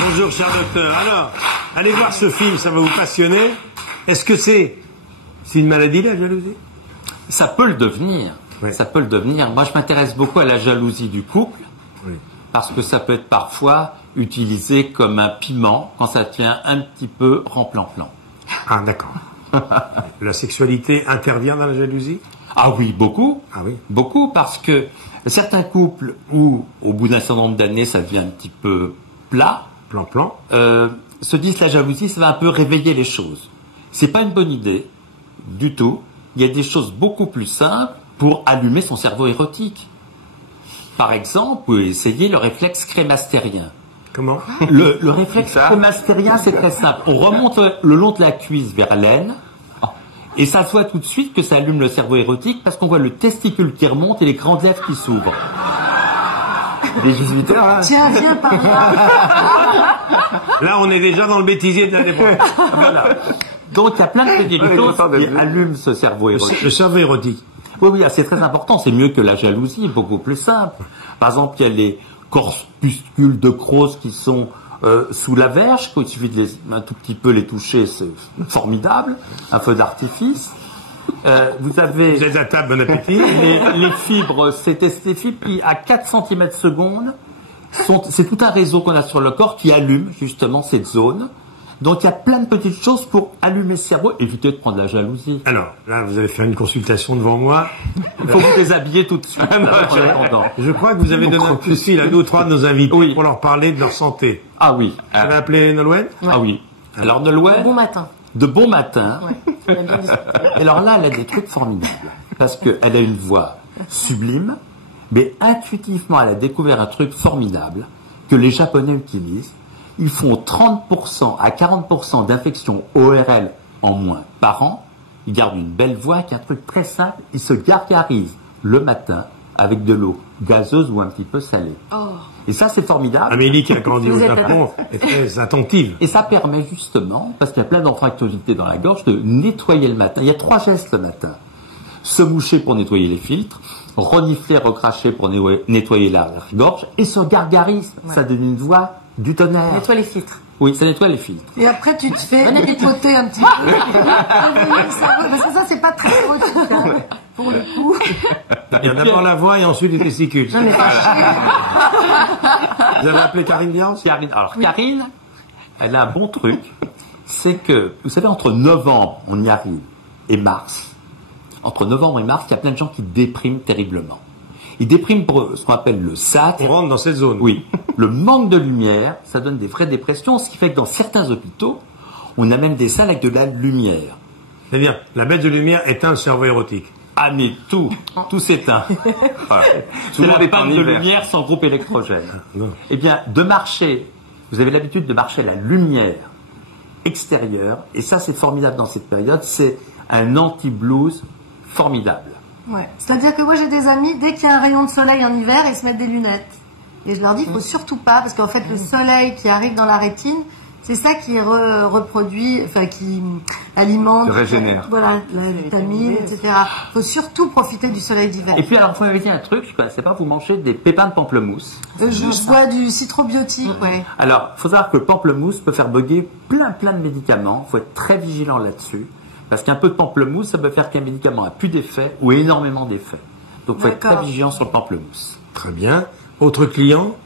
Bonjour, cher docteur. Alors, allez voir ce film, ça va vous passionner. Est-ce que c'est une maladie, la jalousie? Ça peut le devenir. Oui. Ça peut le devenir. Moi, je m'intéresse beaucoup à la jalousie du couple, Oui. parce que ça peut être parfois utilisé comme un piment quand ça tient un petit peu remplan-plan. Ah, d'accord. La sexualité intervient dans la jalousie? Ah oui, beaucoup. Ah oui. Beaucoup, parce que certains couples où, au bout d'un certain nombre d'années, ça devient un petit peu plat, Plan-plan. se disent la jalousie, ça va un peu réveiller les choses. C'est pas une bonne idée du tout. Il y a des choses beaucoup plus simples pour allumer son cerveau érotique. Par exemple, vous pouvez essayer le réflexe crémastérien. Comment? Le réflexe crémastérien, c'est très simple. On remonte le long de la cuisse vers l'aine, et ça se voit tout de suite que ça allume le cerveau érotique parce qu'on voit le testicule qui remonte et les grandes lèvres qui s'ouvrent. Les 18 heures, là. Tiens, viens par là. Là, on est déjà dans le bêtisier de la dépense. Voilà. Donc, il y a plein de petites choses qui allument ce cerveau érotique. Le cerveau érotique. Oui, oui, c'est très important. C'est mieux que la jalousie, beaucoup plus simple. Par exemple, il y a les corpuscules de Croce qui sont sous la verge. Il suffit de un tout petit peu les toucher, c'est formidable. Un feu d'artifice. Vous êtes à table, bon appétit. Les fibres, c'est des fibres qui, à 4 cm secondes, c'est tout un réseau qu'on a sur le corps qui allume justement cette zone. Donc il y a plein de petites choses pour allumer le cerveau, éviter de prendre la jalousie. Alors, là, vous allez faire une consultation devant moi. Il faut vous déshabiller tout de suite. Je crois que vous avez donné un coup de fil à 2 ou 3 de nos invités Oui. pour leur parler de leur santé. Ah oui. Vous avez appelé Nolwenn? Ouais. Ah oui. Alors Nolwenn, Bon matin. de bon matin. Ouais. On a bien discuté. Et alors là, elle a des trucs formidables. Parce qu'elle a une voix sublime, mais intuitivement, elle a découvert un truc formidable que les Japonais utilisent. Ils font 30% à 40% d'infections ORL en moins par an. Ils gardent une belle voix, qui est un truc très simple. Ils se gargarisent le matin avec de l'eau gazeuse ou un petit peu salée. Oh. Et ça, c'est formidable. Amélie, qui a grandi au Vous êtes Japon, est très attentive. Et ça permet justement, parce qu'il y a plein d'anfractuosité dans la gorge, de nettoyer le matin. Il y a 3 gestes le matin. Se moucher pour nettoyer les filtres, renifler, recracher pour nettoyer la gorge, et se gargarise. Ouais. Ça Ça donne une voix du tonnerre. nettoie les filtres. Oui, ça nettoie les filtres. Et après, tu te fais époter un petit peu. Parce que ça, c'est pas très érotique, hein, pour le coup. Il y a d'abord la voix et ensuite les testicules. J'en ai pas Vous avez appelé Karine Diance? Karine, alors Karine, elle a un bon truc, c'est que, vous savez, entre novembre, on y arrive, et mars, entre novembre et mars, il y a plein de gens qui dépriment terriblement. Ils dépriment pour ce qu'on appelle le SAT. On rentre dans cette zone. Oui. Le manque de lumière, ça donne des vraies dépressions, ce qui fait que dans certains hôpitaux, on a même des salles avec de la lumière. C'est-à-dire, la baisse de lumière éteint le cerveau érotique. Ah, mais tout s'éteint. Voilà. C'est la panne de lumière sans groupe électrogène. Non. Eh bien, de marcher, vous avez l'habitude de marcher à la lumière extérieure, et ça c'est formidable dans cette période, c'est un anti-blues formidable. Ouais. C'est-à-dire que moi, j'ai des amis, dès qu'il y a un rayon de soleil en hiver, ils se mettent des lunettes. Et je leur dis, il faut surtout pas, parce qu'en fait, le soleil qui arrive dans la rétine, c'est ça qui reproduit, enfin, qui alimente. Régénère. Voilà, la vitamine, etc. Il faut surtout profiter du soleil d'hiver. Et puis alors, vous m'avez dit un truc, je ne connaissais pas, vous mangez des pépins de pamplemousse. Je bois du citrobiotique, ouais. Alors, il faut savoir que le pamplemousse peut faire bugger plein de médicaments, il faut être très vigilant là-dessus, parce qu'un peu de pamplemousse, ça peut faire qu'un médicament a plus d'effet ou énormément d'effet. Donc, il faut être très D'accord. vigilant sur le pamplemousse. Très bien. Autre client?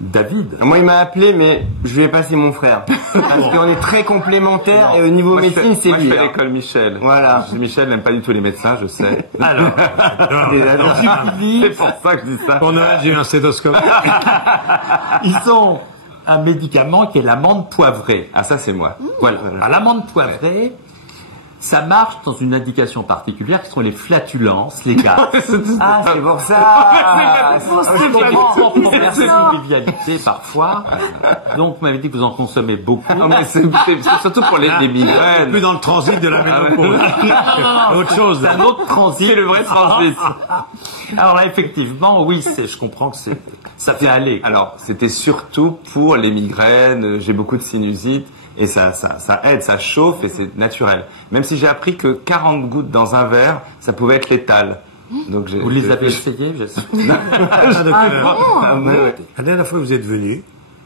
David. Moi, il m'a appelé, mais je lui ai passé mon frère. Parce qu'on est très complémentaires et au niveau médecine, c'est Moi, je lui. fais hein. l'école Michel. Voilà. Michel n'aime pas du tout les médecins, je sais. Alors, C'est pour ça que je dis ça. Pour Noël, j'ai eu un stéthoscope. ils ont un médicament qui est l'amande poivrée. Ah, ça, c'est moi. Voilà. Alors, l'amande poivrée, ça marche dans une indication particulière qui sont les flatulences, les gaz. Ah, c'est pour ça. Je comprends pour faire cette convivialité parfois. Donc, vous m'avez dit que vous en consommez beaucoup. Non, mais c'est surtout pour les migraines. Plus dans le transit de la ménopause. Autre chose, C'est là. un autre transit. C'est le vrai transit. Alors là, effectivement, oui, je comprends que ça fait aller. Alors, c'était surtout pour les migraines, j'ai beaucoup de sinusite, et ça aide, ça chauffe, et c'est naturel. Même si j'ai appris que 40 gouttes dans un verre, ça pouvait être létal. Donc Vous les avez essayés, je sais. La dernière fois que vous êtes venu,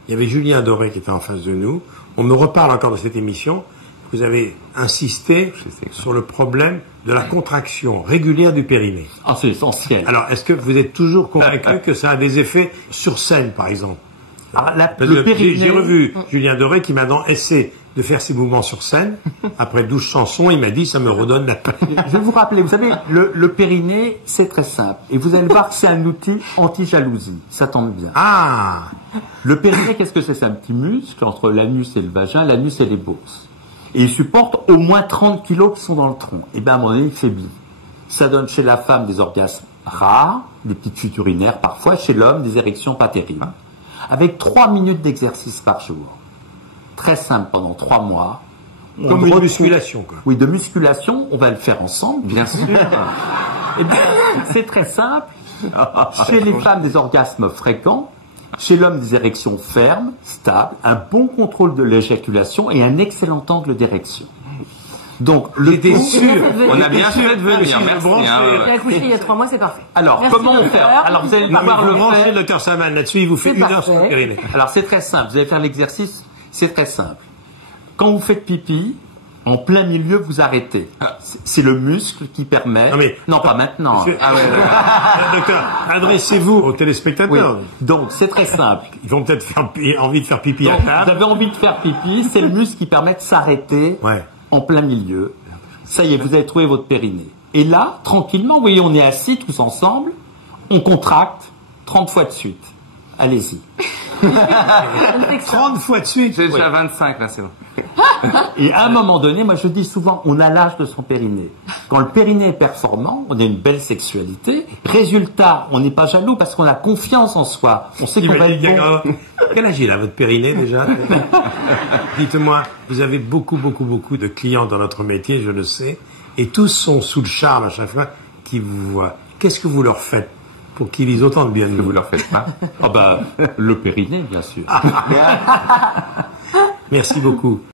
il y avait Julien Doré qui était en face de nous. On me reparle encore de cette émission. Vous avez insisté sur le problème de la contraction régulière du périnée. Ah, c'est essentiel. Alors, est-ce que vous êtes toujours convaincu que ça a des effets sur scène, par exemple? Alors, Parce que j'ai revu Julien Doré qui maintenant essaie de faire ses mouvements sur scène. Après 12 chansons, il m'a dit, ça me redonne la peine. Je vais vous rappeler, vous savez, le périnée, c'est très simple. Et vous allez voir que c'est un outil anti-jalousie. Ça tombe bien. Ah! Le périnée, qu'est-ce que c'est? C'est un petit muscle entre l'anus et le vagin, l'anus et les bourses. Et il supporte au moins 30 kilos qui sont dans le tronc. Et bien, à un moment donné, il faiblit. Ça donne chez la femme des orgasmes rares, des petites fuites urinaires parfois, chez l'homme, des érections pas terribles. Avec 3 minutes d'exercice par jour. Très simple, pendant 3 mois. Comme une musculation, quoi. Oui, de musculation, on va le faire ensemble. Bien sûr. Eh bien, c'est très simple. Chez les femmes, des orgasmes fréquents. Chez l'homme, des érections fermes, stables, un bon contrôle de l'éjaculation et un excellent angle d'érection. Donc, J'étais sûr. On a bien fait de venir, Merci, merci. branché. J'ai accouché il y a 3 mois, c'est parfait. Alors, Merci, comment on fait? docteur. Alors, vous allez Non, mais pouvoir vous le branchez faire. le docteur Saman là-dessus, il vous fait C'est 1 heure sur le parfait. périnée. Alors, c'est très simple. Vous allez faire l'exercice. C'est très simple. Quand vous faites pipi, en plein milieu, vous arrêtez. C'est le muscle qui permet. Non, pas maintenant. Monsieur- Docteur, adressez-vous aux Oui. téléspectateurs. Donc, c'est très simple. Ils vont peut-être envie de faire pipi à Donc, vous table. avez envie de faire pipi, c'est le muscle qui permet de s'arrêter Ouais. en plein milieu. Ça y est, vous avez trouvé votre périnée. Et là, tranquillement, vous voyez, on est assis tous ensemble, on contracte 30 fois de suite. Allez-y. 30 fois de suite. J'ai déjà 25 là, c'est bon. Et à un moment donné, moi je dis souvent, on a l'âge de son périnée. Quand le périnée est performant, on a une belle sexualité. Résultat, on n'est pas jaloux parce qu'on a confiance en soi. On sait qu'on va être bon. Quel âge il a, votre périnée, déjà? Dites-moi, vous avez beaucoup de clients dans notre métier, je le sais, et tous sont sous le charme à chaque fois qu'ils vous voient. Qu'est-ce que vous leur faites pour qu'ils disent autant de bien de Que nous? vous leur faites pas. Ah bah, le périnée, bien sûr. Merci beaucoup.